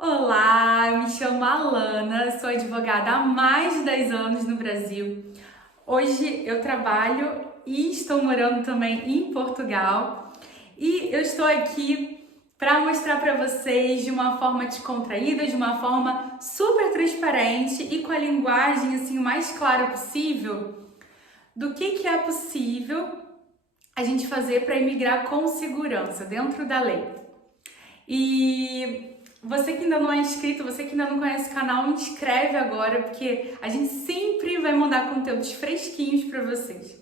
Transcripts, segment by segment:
Olá, eu me chamo Alana, sou advogada há mais de 10 anos no Brasil. Hoje eu trabalho e estou morando também em Portugal e eu estou aqui para mostrar para vocês de uma forma descontraída, de uma forma super transparente e com a linguagem assim o mais clara possível do que é possível a gente fazer para imigrar com segurança dentro da lei. E você que ainda não é inscrito, você que ainda não conhece o canal, me inscreve agora, porque a gente sempre vai mandar conteúdos fresquinhos para vocês.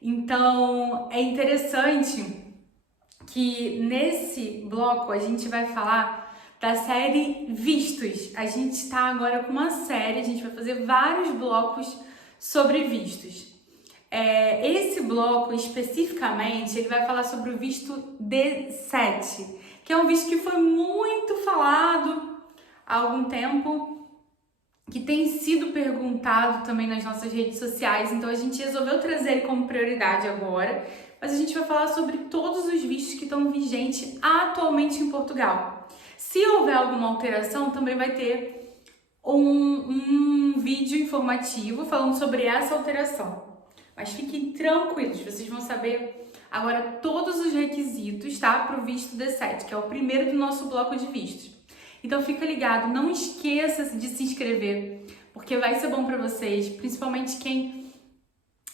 Então, é interessante que nesse bloco a gente vai falar da série Vistos. A gente está agora com uma série, a gente vai fazer vários blocos sobre vistos. Esse bloco especificamente, ele vai falar sobre o visto D7, que é um visto que foi muito falado há algum tempo, que tem sido perguntado também nas nossas redes sociais, então a gente resolveu trazer ele como prioridade agora, mas a gente vai falar sobre todos os vistos que estão vigentes atualmente em Portugal. Se houver alguma alteração, também vai ter um vídeo informativo falando sobre essa alteração. Mas fiquem tranquilos, vocês vão saber agora todos os requisitos, tá? Para o visto D7, que é o primeiro do nosso bloco de vistos. Então fica ligado, não esqueça de se inscrever, porque vai ser bom para vocês, principalmente quem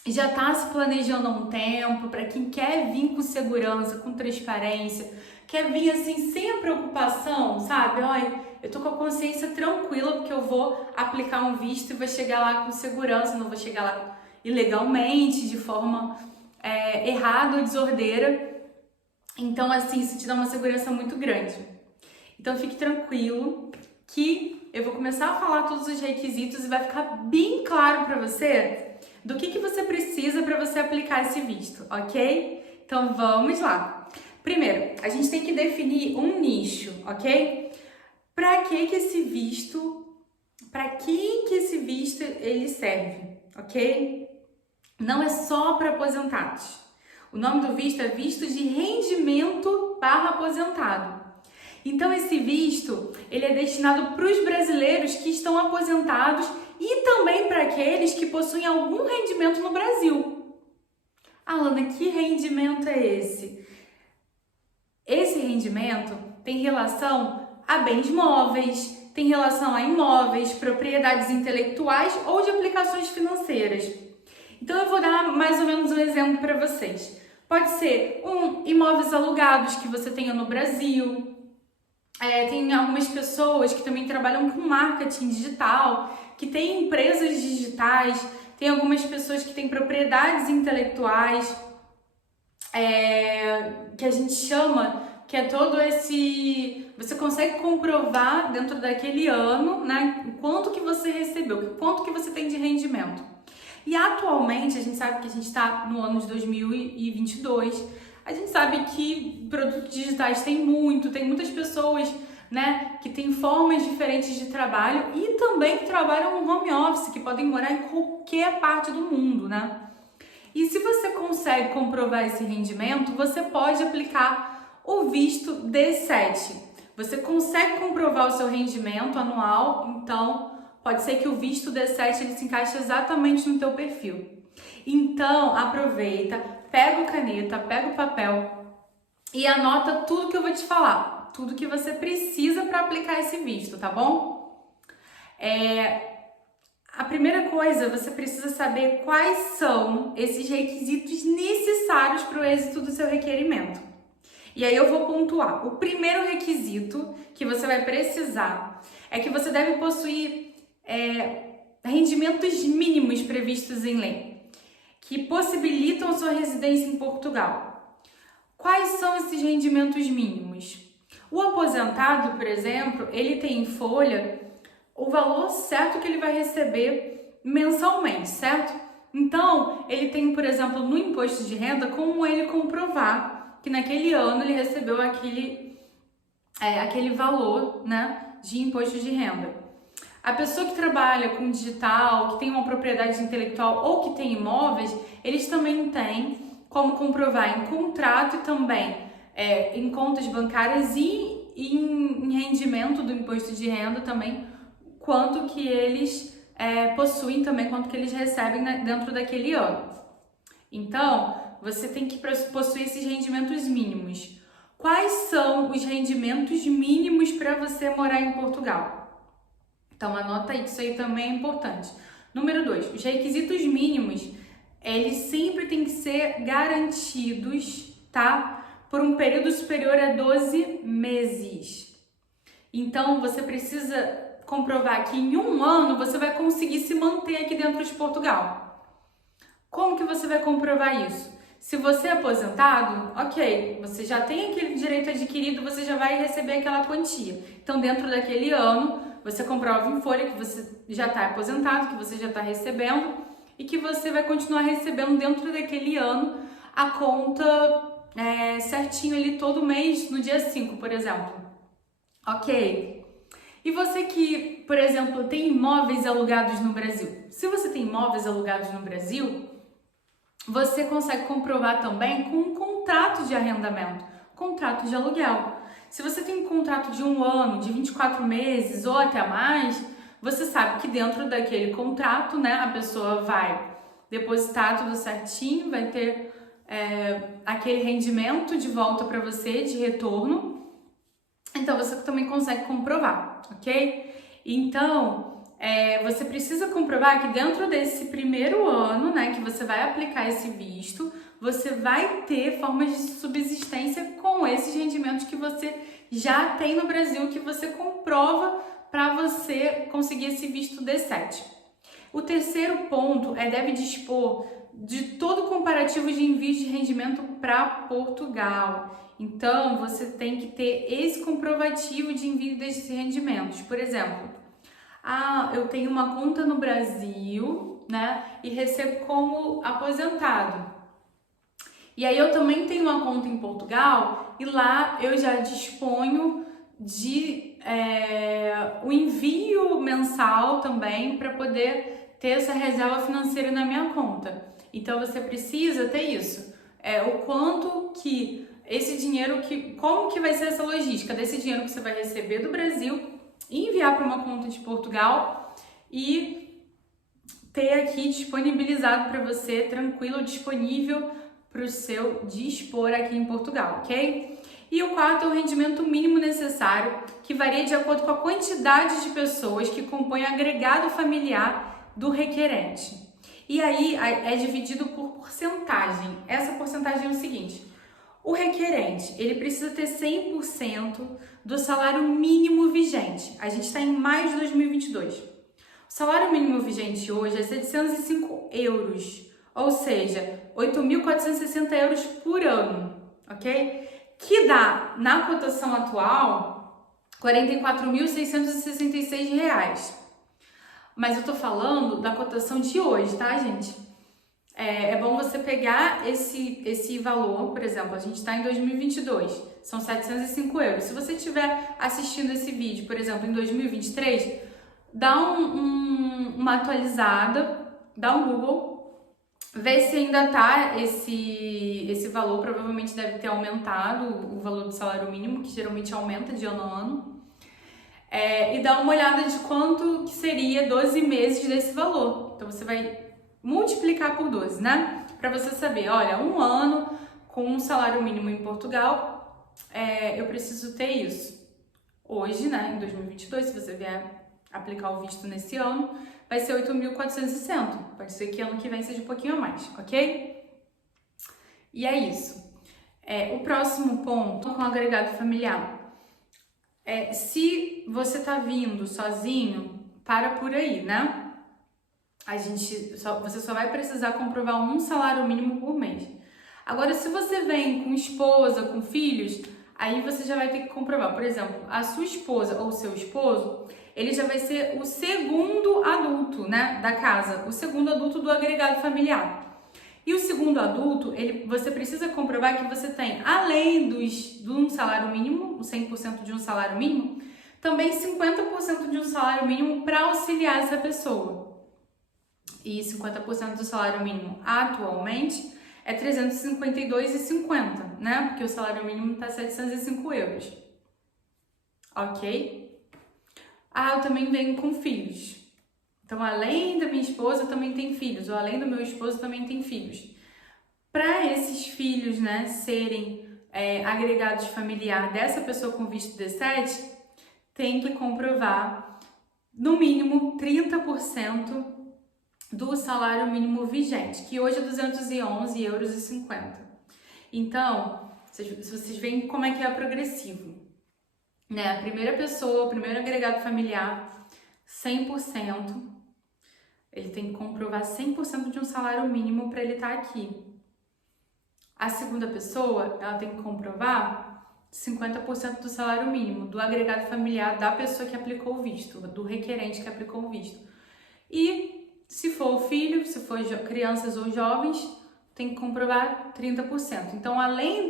já está se planejando há um tempo, para quem quer vir com segurança, com transparência, quer vir assim sem a preocupação, sabe? Olha, eu tô com a consciência tranquila porque eu vou aplicar um visto e vou chegar lá com segurança, não vou chegar lá ilegalmente, de forma errada ou desordeira. Então, assim, isso te dá uma segurança muito grande. Então, fique tranquilo que eu vou começar a falar todos os requisitos e vai ficar bem claro para você do que você precisa para você aplicar esse visto, ok? Então, vamos lá. Primeiro, a gente tem que definir um nicho, ok? Para que esse visto, para quem que esse visto ele serve, ok? Não é só para aposentados. O nome do visto é visto de rendimento para aposentado. Então esse visto, ele é destinado para os brasileiros que estão aposentados e também para aqueles que possuem algum rendimento no Brasil. Alana, que rendimento é esse? Esse rendimento tem relação a bens móveis, tem relação a imóveis, propriedades intelectuais ou de aplicações financeiras. Então eu vou dar mais ou menos um exemplo para vocês. Pode ser imóveis alugados que você tenha no Brasil. Tem algumas pessoas que também trabalham com marketing digital, que têm empresas digitais, tem algumas pessoas que têm propriedades intelectuais, que a gente chama, que é todo esse... Você consegue comprovar dentro daquele ano, né, o quanto que você recebeu, o quanto que você tem de rendimento. E atualmente, a gente sabe que a gente está no ano de 2022, a gente sabe que produtos digitais tem muitas pessoas, né, que têm formas diferentes de trabalho e também que trabalham no home office, que podem morar em qualquer parte do mundo, né? E se você consegue comprovar esse rendimento, você pode aplicar o visto D7. Você consegue comprovar o seu rendimento anual, então pode ser que o visto D7 ele se encaixe exatamente no teu perfil. Então, aproveita, pega o caneta, pega o papel e anota tudo que eu vou te falar, tudo que você precisa para aplicar esse visto, tá bom? A primeira coisa, você precisa saber quais são esses requisitos necessários para o êxito do seu requerimento. E aí eu vou pontuar. O primeiro requisito que você vai precisar é que você deve possuir rendimentos mínimos previstos em lei, que possibilitam a sua residência em Portugal. Quais são esses rendimentos mínimos? O aposentado, por exemplo, ele tem em folha o valor certo que ele vai receber mensalmente, certo? Então, ele tem, por exemplo, no imposto de renda, como ele comprovar que naquele ano ele recebeu aquele valor, né, de imposto de renda. A pessoa que trabalha com digital, que tem uma propriedade intelectual ou que tem imóveis, eles também têm como comprovar em contrato e também em contas bancárias e em rendimento do imposto de renda também, quanto que eles possuem também, quanto que eles recebem dentro daquele ano. Então, você tem que possuir esses rendimentos mínimos. Quais são os rendimentos mínimos para você morar em Portugal? Então, anota aí, que isso aí também é importante. Número 2, os requisitos mínimos, eles sempre têm que ser garantidos, tá? Por um período superior a 12 meses. Então, você precisa comprovar que em um ano você vai conseguir se manter aqui dentro de Portugal. Como que você vai comprovar isso? Se você é aposentado, ok, você já tem aquele direito adquirido, você já vai receber aquela quantia. Então, dentro daquele ano, você comprova em folha que você já está aposentado, que você já está recebendo e que você vai continuar recebendo dentro daquele ano a conta certinho ali todo mês, no dia 5, por exemplo. Ok. E você que, por exemplo, tem imóveis alugados no Brasil. Se você tem imóveis alugados no Brasil, você consegue comprovar também com um contrato de arrendamento, contrato de aluguel. Se você tem um contrato de 1 ano, de 24 meses ou até mais, você sabe que dentro daquele contrato, né, a pessoa vai depositar tudo certinho, vai ter aquele rendimento de volta para você, de retorno. Então, você também consegue comprovar, ok? Então, você precisa comprovar que dentro desse primeiro ano, né, que você vai aplicar esse visto, você vai ter formas de subsistência com esses rendimentos que você já tem no Brasil, que você comprova para você conseguir esse visto D7. O terceiro ponto deve dispor de todo o comparativo de envio de rendimento para Portugal. Então, você tem que ter esse comprovativo de envio desses rendimentos. Por exemplo, eu tenho uma conta no Brasil, né, e recebo como aposentado. E aí eu também tenho uma conta em Portugal e lá eu já disponho de o envio mensal também para poder ter essa reserva financeira na minha conta. Então você precisa ter isso. O quanto que esse dinheiro, como que vai ser essa logística desse dinheiro que você vai receber do Brasil e enviar para uma conta de Portugal e ter aqui disponibilizado para você, tranquilo, disponível para o seu dispor aqui em Portugal, ok? E o quarto é o rendimento mínimo necessário, que varia de acordo com a quantidade de pessoas que compõem o agregado familiar do requerente. E aí é dividido por porcentagem. Essa porcentagem é o seguinte: o requerente, ele precisa ter 100% do salário mínimo vigente. A gente está em maio de 2022. O salário mínimo vigente hoje é 705 euros, ou seja, 8.460 euros por ano, ok? Que dá, na cotação atual, R$ 44.666. Mas eu tô falando da cotação de hoje, tá, gente? É bom você pegar esse valor, por exemplo, a gente está em 2022, são 705 euros. Se você estiver assistindo esse vídeo, por exemplo, em 2023, dá uma atualizada, dá um Google, vê se ainda tá esse valor, provavelmente deve ter aumentado o valor do salário mínimo, que geralmente aumenta de ano a ano. E dá uma olhada de quanto que seria 12 meses desse valor. Então você vai multiplicar por 12, né? Para você saber, olha, um ano com um salário mínimo em Portugal, eu preciso ter isso. Hoje, né, em 2022, se você vier aplicar o visto nesse ano, vai ser 8.460. Pode ser que ano que vem seja um pouquinho a mais, ok? E é isso. O próximo ponto, com o agregado familiar. Se você tá vindo sozinho, para por aí, né? Você só vai precisar comprovar um salário mínimo por mês. Agora, se você vem com esposa, com filhos, aí você já vai ter que comprovar. Por exemplo, a sua esposa ou o seu esposo, ele já vai ser o segundo adulto, né, da casa, o segundo adulto do agregado familiar. E o segundo adulto, você precisa comprovar que você tem, além de um salário mínimo, 100% de um salário mínimo, também 50% de um salário mínimo para auxiliar essa pessoa. E 50% do salário mínimo atualmente é 352,50, né? Porque o salário mínimo está 705 euros. ok? Ah, eu também venho com filhos. Então, além da minha esposa, também tem filhos, ou além do meu esposo, também tem filhos. Para esses filhos, né, serem agregados familiar dessa pessoa com visto D7, tem que comprovar no mínimo 30% do salário mínimo vigente, que hoje é R$ 211,50 €. Então, se vocês veem como é que é progressivo, né? A primeira pessoa, o primeiro agregado familiar, 100%, ele tem que comprovar 100% de um salário mínimo para ele estar aqui. A segunda pessoa, ela tem que comprovar 50% do salário mínimo, do agregado familiar da pessoa que aplicou o visto, do requerente que aplicou o visto. E se for o filho, se for crianças ou jovens, tem que comprovar 30%. Então, além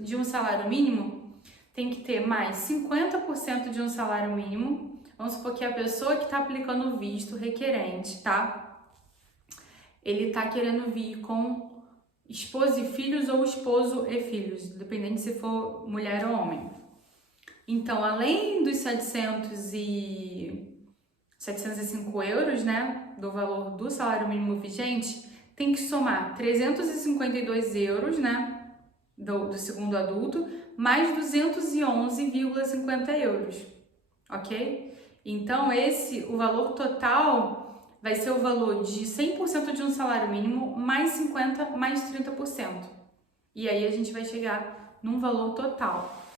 de um salário mínimo, tem que ter mais 50% de um salário mínimo. Vamos supor que a pessoa que está aplicando o visto requerente, tá? Ele está querendo vir com esposa e filhos ou esposo e filhos, dependendo se for mulher ou homem. Então, além dos 705 €, né, do valor do salário mínimo vigente, tem que somar 352 €, né, do segundo adulto, mais 211,50 €, ok? Então, o valor total vai ser o valor de 100% de um salário mínimo, mais 50%, mais 30%. E aí a gente vai chegar num valor total.